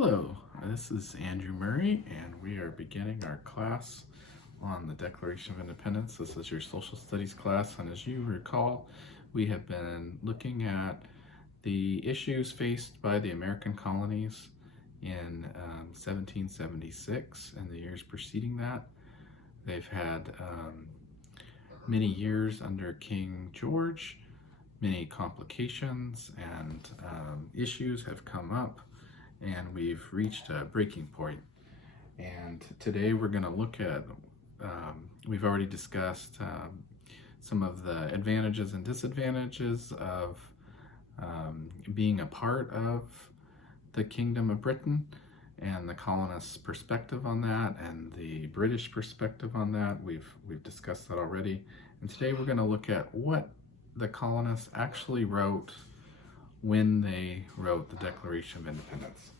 Hello, this is Andrew Murray, and we are beginning our class on the Declaration of Independence. This is your social studies class, and as you recall, we have been looking at the issues faced by the American colonies in 1776 and the years preceding that. They've had many years under King George, many complications and issues have come up, and we've reached a breaking point. And today we're going to look at, we've already discussed some of the advantages and disadvantages of being a part of the Kingdom of Britain and the colonists' perspective on that and the British perspective on that. We've discussed that already. And today we're going to look at what the colonists actually wrote when they wrote the Declaration of Independence.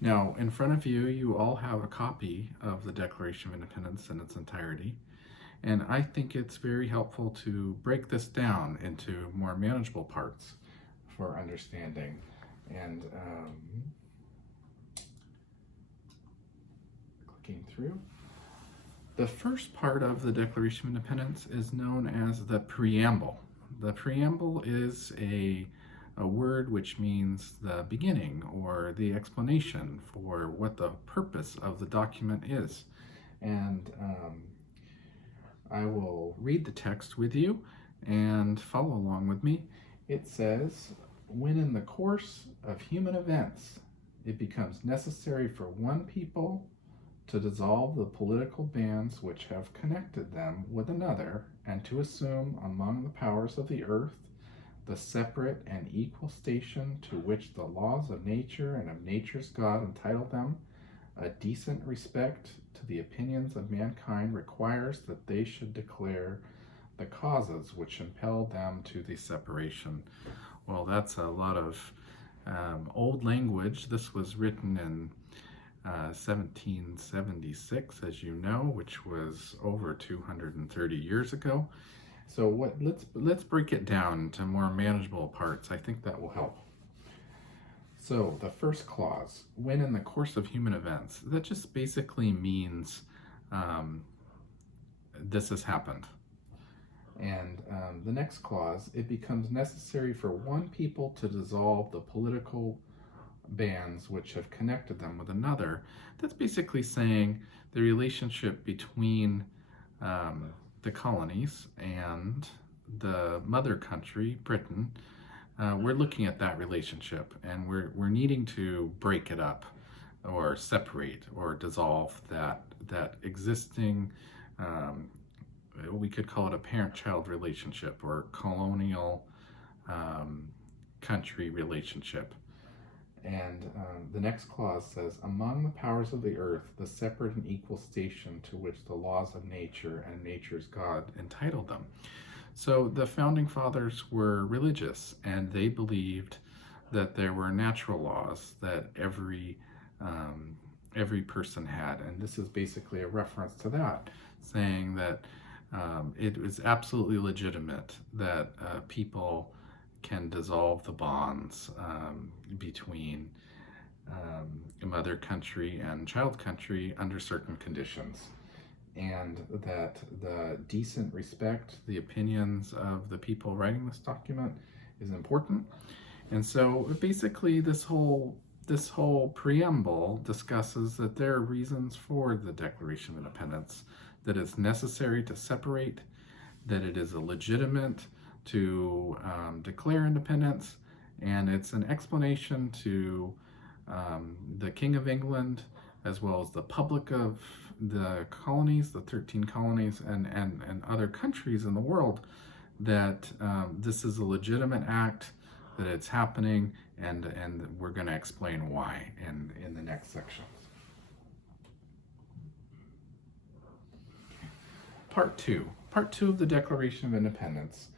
Now, in front of you, you all have a copy of the Declaration of Independence in its entirety, and I think it's very helpful to break this down into more manageable parts for understanding. And clicking through. The first part of the Declaration of Independence is known as the preamble. The preamble is a word which means the beginning or the explanation for what the purpose of the document is. And I will read the text with you and follow along with me. It says, when in the course of human events it becomes necessary for one people to dissolve the political bands which have connected them with another, and to assume among the powers of the earth the separate and equal station to which the laws of nature and of nature's God entitle them, a decent respect to the opinions of mankind requires that they should declare the causes which impel them to the separation. Well, that's a lot of old language. This was written in 1776, as you know, which was over 230 years ago. So let's break it down into more manageable parts. I think that will help. So the first clause, when in the course of human events, that just basically means this has happened. And the next clause, it becomes necessary for one people to dissolve the political bands which have connected them with another. That's basically saying the relationship between the colonies and the mother country, Britain. We're looking at that relationship, and we're needing to break it up or separate or dissolve that existing, we could call it a parent-child relationship or colonial country relationship. And the next clause says, among the powers of the earth, the separate and equal station to which the laws of nature and nature's God entitled them. So the founding fathers were religious, and they believed that there were natural laws that every person had. And this is basically a reference to that, saying that it was absolutely legitimate that people can dissolve the bonds between mother country and child country under certain conditions, and that the decent respect the opinions of the people writing this document is important. And so basically this whole preamble discusses that there are reasons for the Declaration of Independence, that it's necessary to separate, that it is legitimate to declare independence, and it's an explanation to the King of England as well as the public of the colonies, the 13 colonies, and other countries in the world, that this is a legitimate act, that it's happening, and we're going to explain why in the next section. Part two of the Declaration of Independence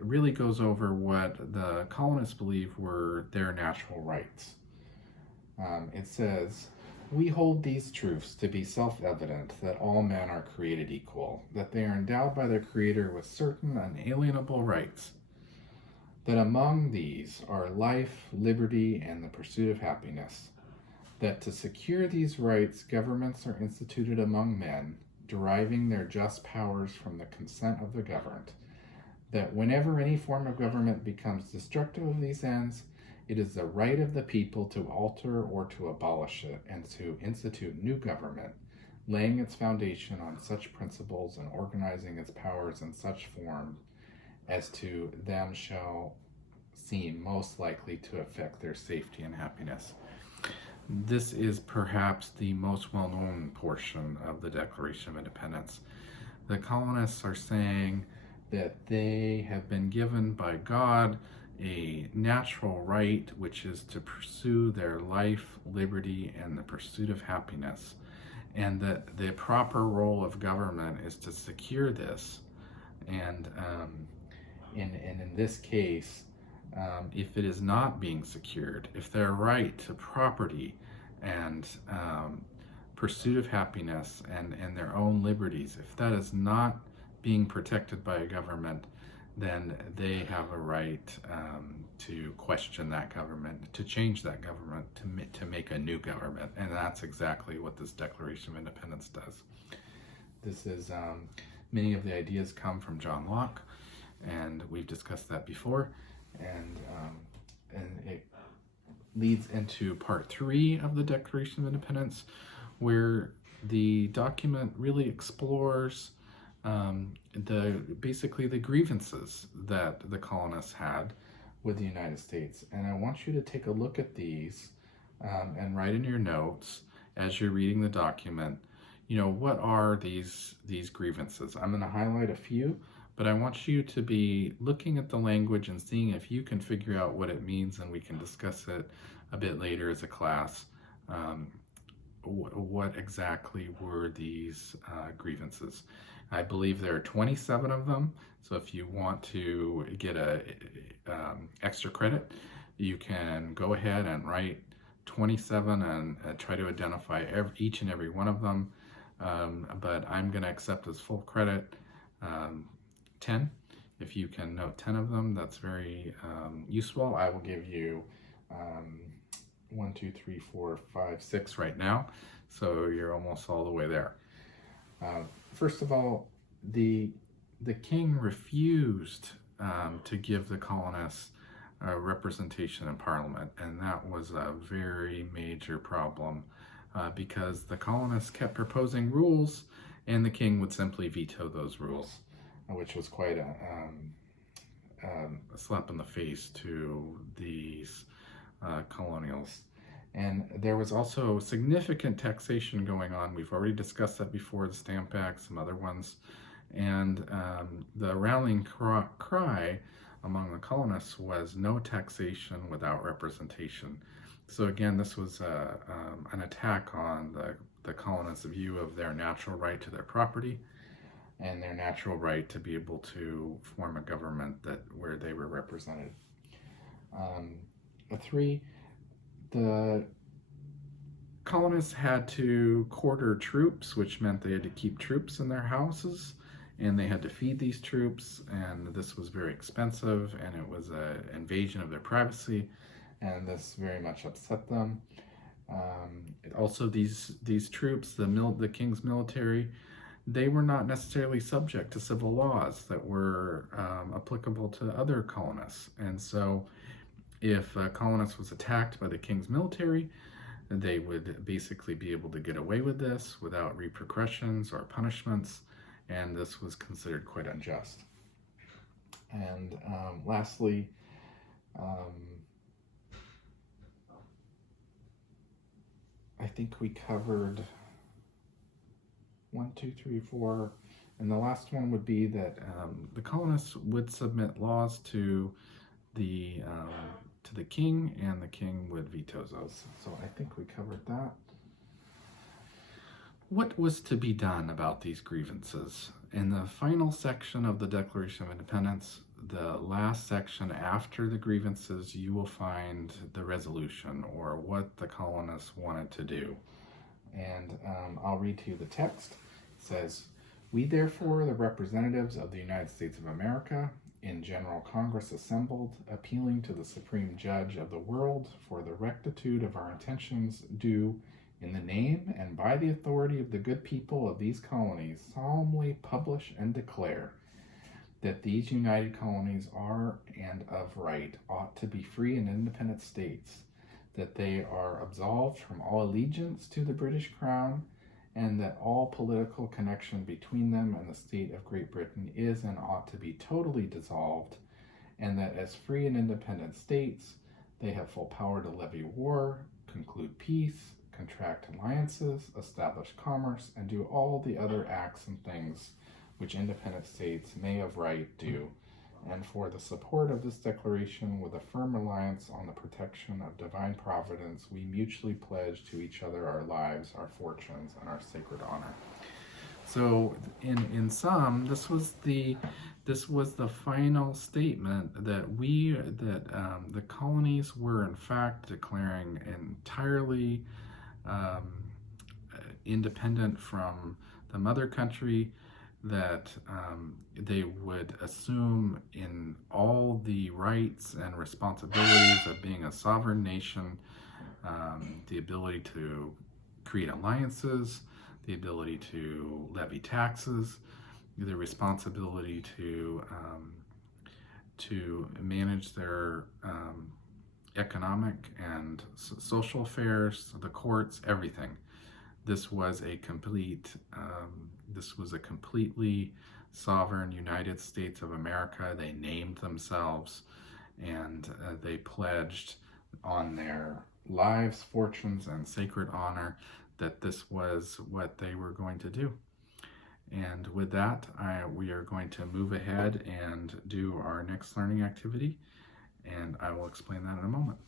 really goes over what the colonists believe were their natural rights. It says, we hold these truths to be self-evident, that all men are created equal, that they are endowed by their Creator with certain unalienable rights, that among these are life, liberty, and the pursuit of happiness, that to secure these rights, governments are instituted among men, deriving their just powers from the consent of the governed, that whenever any form of government becomes destructive of these ends, it is the right of the people to alter or to abolish it, and to institute new government, laying its foundation on such principles and organizing its powers in such form as to them shall seem most likely to affect their safety and happiness. This is perhaps the most well-known portion of the Declaration of Independence. The colonists are saying that they have been given by God a natural right, which is to pursue their life, liberty, and the pursuit of happiness, and that the proper role of government is to secure this. And in this case, if it is not being secured, if their right to property and pursuit of happiness and their own liberties, if that is not being protected by a government, then they have a right to question that government, to change that government, to make a new government. And that's exactly what this Declaration of Independence does. This is, many of the ideas come from John Locke, and we've discussed that before. And it leads into part 3 of the Declaration of Independence, where the document really explores basically the grievances that the colonists had with the United States. And I want you to take a look at these and write in your notes as you're reading the document, what are these grievances? I'm going to highlight a few, but I want you to be looking at the language and seeing if you can figure out what it means, and we can discuss it a bit later as a class. What exactly were these grievances? I believe there are 27 of them, so if you want to get a extra credit, you can go ahead and write 27 and try to identify each and every one of them, but I'm going to accept as full credit 10. If you can note 10 of them, that's very useful. I will give you 1, 2, 3, 4, 5, 6 right now, so you're almost all the way there. First of all, the king refused to give the colonists representation in Parliament, and that was a very major problem because the colonists kept proposing rules, and the king would simply veto those rules, which was quite a slap in the face to these colonials. And there was also significant taxation going on. We've already discussed that before, the Stamp Act, some other ones. And the rallying cry among the colonists was no taxation without representation. So again, this was an attack on the colonists' view of their natural right to their property and their natural right to be able to form a government where they were represented. 3, the colonists had to quarter troops, which meant they had to keep troops in their houses, and they had to feed these troops, and this was very expensive, and it was an invasion of their privacy, and this very much upset them. Also, these troops, the king's military, they were not necessarily subject to civil laws that were applicable to other colonists, and so if a colonist was attacked by the king's military, they would basically be able to get away with this without repercussions or punishments, and this was considered quite unjust. And lastly, I think we covered 1, 2, 3, 4, and the last one would be that the colonists would submit laws to the king, and the king would veto those. So I think we covered that. What was to be done about these grievances? In the final section of the Declaration of Independence, the last section after the grievances, you will find the resolution, or what the colonists wanted to do. And I'll read to you the text. It says, "We therefore, the representatives of the United States of America, in General Congress assembled, appealing to the Supreme Judge of the world for the rectitude of our intentions, do, in the name and by the authority of the good people of these colonies, solemnly publish and declare that these united colonies are and of right ought to be free and independent states, that they are absolved from all allegiance to the British Crown, and that all political connection between them and the state of Great Britain is and ought to be totally dissolved, and that as free and independent states, they have full power to levy war, conclude peace, contract alliances, establish commerce, and do all the other acts and things which independent states may of right do, and for the support of this declaration, with a firm reliance on the protection of divine providence, we mutually pledge to each other our lives, our fortunes, and our sacred honor. So, in sum, this was the final statement that the colonies were in fact declaring entirely independent from the mother country, that they would assume in all the rights and responsibilities of being a sovereign nation, the ability to create alliances, the ability to levy taxes, the responsibility to manage their economic and social affairs, the courts, everything. This was a completely sovereign United States of America. They named themselves, and they pledged on their lives, fortunes, and sacred honor that this was what they were going to do. And with that, we are going to move ahead and do our next learning activity, and I will explain that in a moment.